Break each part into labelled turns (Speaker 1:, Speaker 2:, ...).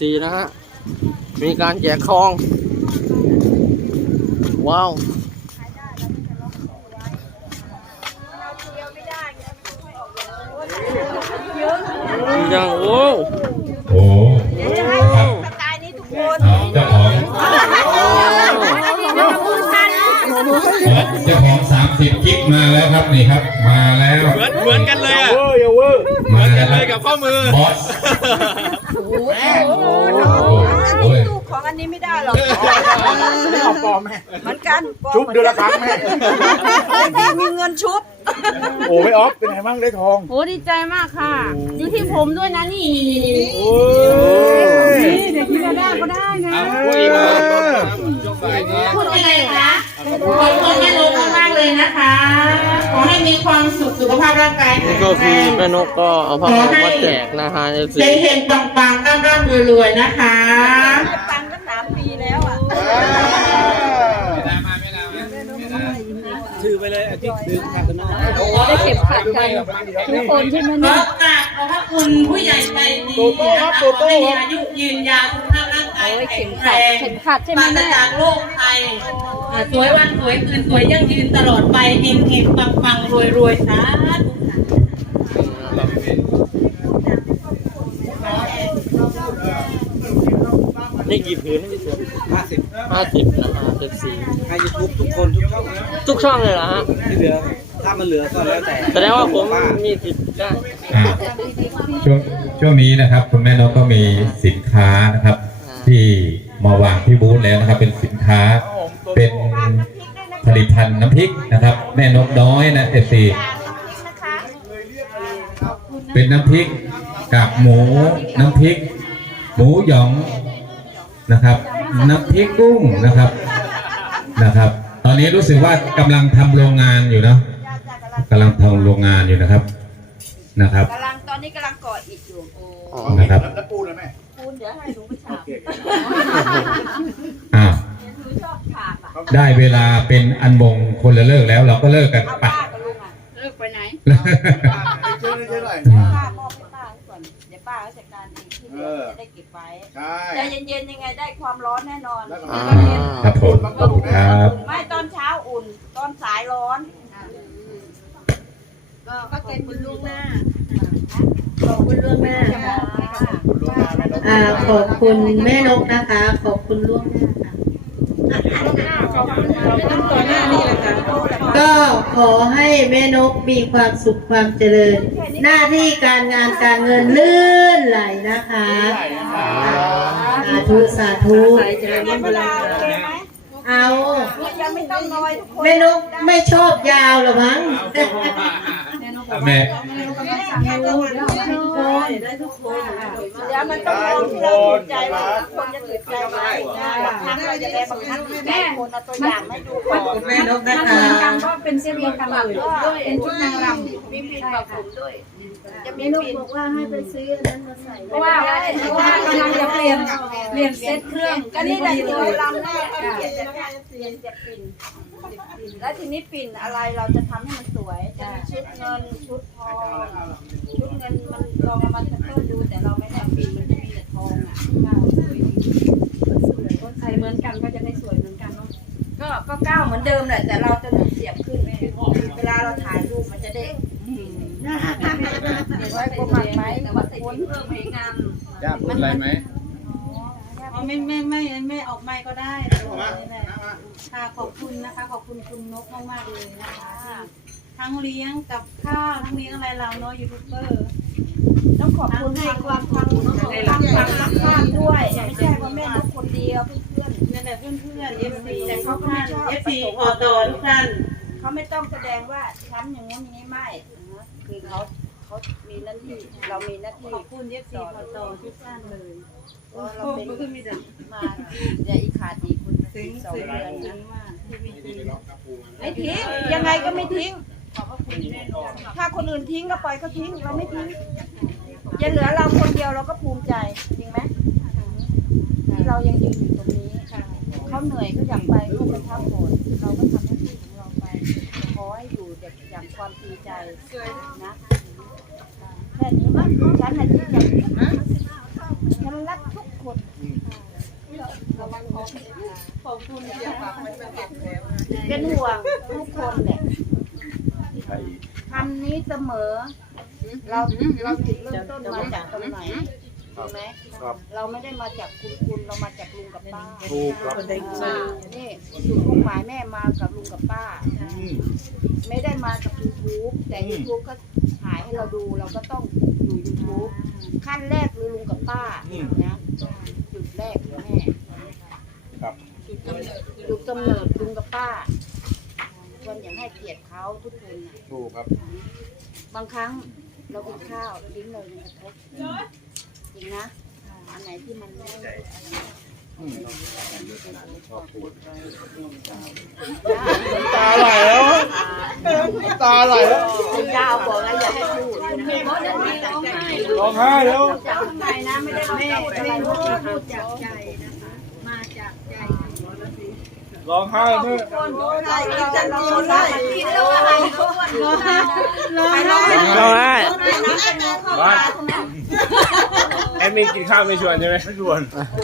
Speaker 1: FC นะฮะมีการแจกทองว้าวยังโอ้
Speaker 2: โอ้ครับเจ้าของ30 กิกมาแล้วครับนี่ครับมาแล้ว
Speaker 3: เหมือนกันเลยอ่ะ
Speaker 2: มาแล้วเลย
Speaker 3: กับข้อมือบ
Speaker 2: อส
Speaker 4: ตู้ของอันนี้ไม่ได้หรอก
Speaker 5: ไม่ออกปลอมแม่
Speaker 4: เหมือนกัน
Speaker 5: ชุบเดือนละครั้งแม่
Speaker 4: มีเงินชุบ
Speaker 5: โอ้ไม่ออฟเป็นไงบ้างได้ทอง
Speaker 6: โหดีใจมากค่ะอยู่ที่ผมด้วยนะนี่เด็กที่จะได้ก็ได้นะพูดยังไงคะขอบคุณแม่นกมากเลยนะคะขอให้มีความสุขภาพร่างกาย
Speaker 1: นี่ก็คือแม่นกก็เอาผ้าห่มมาแจกนะฮะ
Speaker 6: เห็นปังๆร่ำๆรวยๆนะคะ
Speaker 4: ปังก็3 ปีแล้วอ่ะ
Speaker 3: ถือไปเลยที่ดึงขาดนะ
Speaker 6: ได้เข็มขัดกันทุกคนใช่ไหมเนี่ยขอบพระคุณผู้ใหญ่ใจดีนะคะขอให้มีอายุยืนยาวสุขภาพร่างกายแข็งแรงเข็มขัดใช่ไหมจากโลกไทยสวยวันสวยคืนสวยยั่งยืนตลอดไปเฮงๆปังๆรวยๆสาธุ
Speaker 1: นี่กี่ผืนนี่เสือ50นะฮะ14
Speaker 3: ใครยูทูบทุกคนทุกช่อง
Speaker 1: เลยเหรอฮะ
Speaker 3: ที่เหลือถ้ามันเหลือก็แล้วแต่
Speaker 1: แสดงว่าผมมีสิทธิ์ได้
Speaker 2: ช่วงนี้นะครับคุณแม่นกก็มีสินค้านะครับที่มาวางที่บูธแล้วนะครับเป็นสินค้าเป็นผลิตภัณฑ์น้ำพริกนะครับแม่นกน้อยนะFCเป็นน้ำพริกกากหมูน้ำพริกหมูหยองนะครับน้ำพริกกุ้งนะครับตอนนี้รู้สึกว่ากำลังทำโรงงานอยู่เนาะกำลังทำโรงงานอยู่นะครับ
Speaker 4: ตอนนี้กำลังก่ออิฐอยู่
Speaker 2: นะครับ
Speaker 5: แล้วปูนนะแม่
Speaker 4: ปูนเดี๋ยวให้หนูไปฉาบหนูชอบฉาบอ่ะ
Speaker 2: ได้เวลาเป็นอันมงคนละเลิกแล้วเราก็เลิกกัน
Speaker 4: ไปเลิกไปไหน
Speaker 5: เชิญหน่อย
Speaker 4: ป้ามอบให้ป้าก่อนเดี๋ยวป้าก็จัดการเองที่เหลือจะได้เก็บไว้ใจเย็นๆยังไงได้ความร้อนแน่นอน
Speaker 2: ครับผมครับ
Speaker 4: ไม่ตอนเช้าอุ่นตอนสายร้อนก็เก็บคุณล่วงหน้าขอบคุณล่วงหน้า
Speaker 6: ขอบคุณแม่นกนะคะขอบคุณล่วงหน้าขอบคุณต่อหน้านี่แหละค่ะก็ขอให้แม่นกมีความสุขความเจริญหน้าที่การงานการเงินลื่นไหลนะคะสาธุเอาแม่นกไม่ชอบยาวหรอมั้ง
Speaker 2: แม่
Speaker 4: ได้ทุกคนเดี๋ยวมันต้องลองที่เราถูกใจว่าคนจะถูกใจไหมบางครั้งเราจะได้บางครั้งแม่คนเอาตัวอย่างให้ดูก่อน
Speaker 6: แม่นกนะคะก็เป็นเสื้อเดียวกันเลยเป็นชุดนางรำ
Speaker 4: มีปิ่นกับผมด้วยจะมี
Speaker 6: ลูกบอกว่าให้ไปซื้อนั้นมาใส่เพราะว่ากำลังจะเปลี่ยนเซตเครื่อง
Speaker 4: ก็นี่แหละตัวลำแม่เปลี่ยนจะปิ่นแล้วทีนี้ปิ่นอะไรเราจะทำให้มันสวยจะมีชุดเงินชุดทองชุดเงินมันลองเอามาเพิ่มดูแต่เราไม่ได้ปิ่นมันจะมีแต่ทองอ่ะสวย
Speaker 6: ใส่เหมือนกันก็จะได้สวยเหมือนกันเนาะ
Speaker 4: ก็ก้าวเหมือนเดิมแหละแต่เราจะเสียบขึ้นเวลาเราถ่ายรูปมันจะได้ไว้ประมาณไหมวัดพ้นเพิ่มให้งาม
Speaker 3: มันอะไรไหม
Speaker 6: ไม่ออกไม่ก็ได้ค่ะขอบคุณนะคะขอบคุณคุณนกมากๆเลยนะคะทั้งเลี้ยงกับข้าวทั้งเลี้ยงอะไรเราเนาะยูทูบเบอร์
Speaker 4: ต้องขอบคุณให้ความรักด้วยไม่ใช่ว่าแม่นกคนเดียวเพื่อน
Speaker 6: นั่นแหละเพื่อนFC แต่เขาไม่ชอบ FC ขอต่อทุกท่าน
Speaker 4: เขาไม่ต้องแสดงว่าฉันอย่างงู้นอย่างนี้ไม่คือเขามีหน้าที่เรามีหน้าที่
Speaker 6: ขอบคุณ FC ขอต่อทุกท่านเลย
Speaker 4: เราเป็นมาเดี๋ยวอีกขาดอีกคุณถึง2 เดือนนะไม่ทิ้งยังไงก็ไม่ทิ้งถ้าคนอื่นทิ้งก็ปล่อยเขาทิ้งเราไม่ทิ้งจะเหลือเราคนเดียวเราก็ภูมิใจจริงไหมที่เรายังยืนอยู่ตรงนี้เขาเหนื่อยเขาอยากไปเขาไปพักผ่อนเราก็ทำหน้าที่ของเราไปขอให้อยู่อย่างความจริงใจนะแค่นี้มั้งฉันน่ะที่อยากฉันรักทุกคนเป็นห่วงทุกคนแหละคำนี้เสมอ เราจุดเริ่มต้นมาจากตรงไหนถูกไหมเราไม่ได้มาจากคุณเรามาจากลุงกับป้า
Speaker 5: ถูกครับ
Speaker 4: นี่จุดมุ่งหมายแม่มากับลุงกับป้า ไม่ได้มากับ YouTube แต่ YouTube ก็ถ่ายให้เราดูเราก็ต้องอยู่ YouTube ขั้นแรกคือลุงกับป้านะจุดแรกคือแม่
Speaker 5: ครับ
Speaker 4: จุดกำเนิดลุงกับป้าควรอย่างให้เกียรติเขาทุกคนนะ
Speaker 5: ถูกครับ
Speaker 4: บางครั้งเรากินข้าวลิ้นเรายังกระทบจริงนะอันไหนที่มันไม่อะไร
Speaker 5: ตาไหลแล้วตาไหลแล้ว
Speaker 4: คุณดาวบอกแล้วอย่าให้พูด
Speaker 5: ร้องไห้แล้ว
Speaker 4: จากข้างในนะไม่ได้แม่ไม่รู้พูดจากใจ
Speaker 5: ร้องไห้แม่
Speaker 4: ได้จะรอได้ที่เราอะไรรอได้รอได้
Speaker 1: เราได้
Speaker 5: ว่า
Speaker 1: แอดมินกินข้าวไม่ชวนใช่ไหม
Speaker 5: ไม่ชวน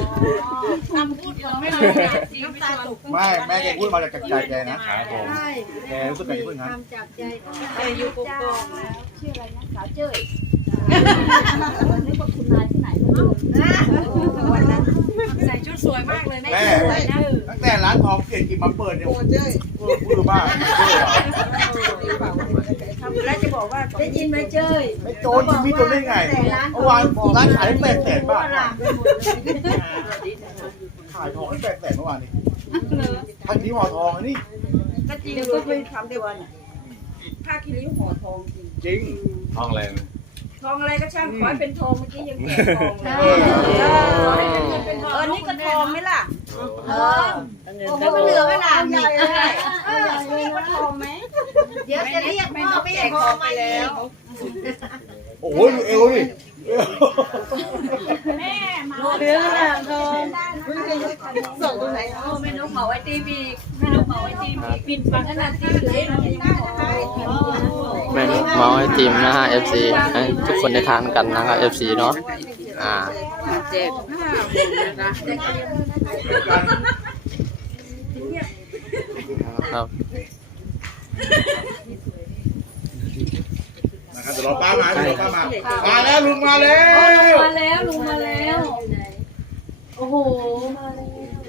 Speaker 4: ไม่รู้น้ำตาตก
Speaker 5: ไม่แม่แกพูดมาจากใจแกนะแกรู้สึกไงที่พูดงั้น
Speaker 4: อยู่กกอกชื่ออะไรนะสาวเจ้ยนึกว่าคุณนายที่ไหนวันนั้นใส่ชุดสวยมากเลยแม่
Speaker 5: แม่ตั้งแต่ร้านทองเปลี่ยนกินมาเปิดเนี่ยพูดบ้า
Speaker 4: แล้วจะบอกว่าได้ยินไหมเจ้ย
Speaker 5: ไม่โจรชีวิตโจรได้ไงเมื่อวานร้านขายได้800,000 บาทขายทองได้800,000เมื่อวานนี้พันนี้ห่อทองอันนี้
Speaker 4: ก็จริงก็เคยทำเดียวกันผ้าคีริ้วห่อทองจริง
Speaker 5: จริง
Speaker 1: ห้องอะไร
Speaker 4: ทองอะไรก็ช่างขอให้เป็นทองเมื่อกี้ยังแกะทองเลยนี่ก็ทองไหมล่ะโอ้โหเหลือขนาดนี้เรียกว่าทองไหมเดี๋ยวจะเรียกพ่อไปแจกทองไปแล้ว
Speaker 5: โอ้โหดูเอวดิ
Speaker 4: เหลือขนาดทองส่งตรงไหนไม่นุ๊กเหมาไว้ตีบีไม่นุ๊กเหมาไว้ตีบีปิดฟังขนาดที่เหลือยังไม่ได้นะคะ
Speaker 7: แม่นุ๊กเมาให้ทีมนะฮะ FC ให้ทุกคนได้ทานกันนะครับ FC เนาะ
Speaker 4: เจ็บนะคะ
Speaker 7: ครับ
Speaker 5: นะครับเดี๋ยวรอป้ามาเดี๋ยวรอป้ามาแล้วลุงมาแล้ว
Speaker 6: มาแล้วลุงมาแล้วโอ้โหมาแล้ว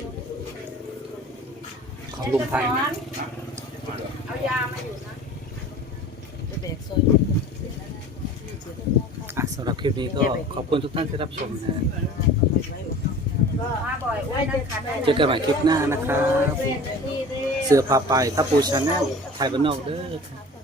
Speaker 3: ของลุงพันธุ์
Speaker 4: เอายามาอยู่นะ
Speaker 3: สำหรับคลิปนี้ก็ขอบคุณทุกท่านที่รับชมนะ
Speaker 4: มาบ่อยนั่งขัน
Speaker 3: เจอกันใหม่คลิปหน้านะครับ เสือพาไปทับปูชาแนลไทยบ้านนอกเด้อ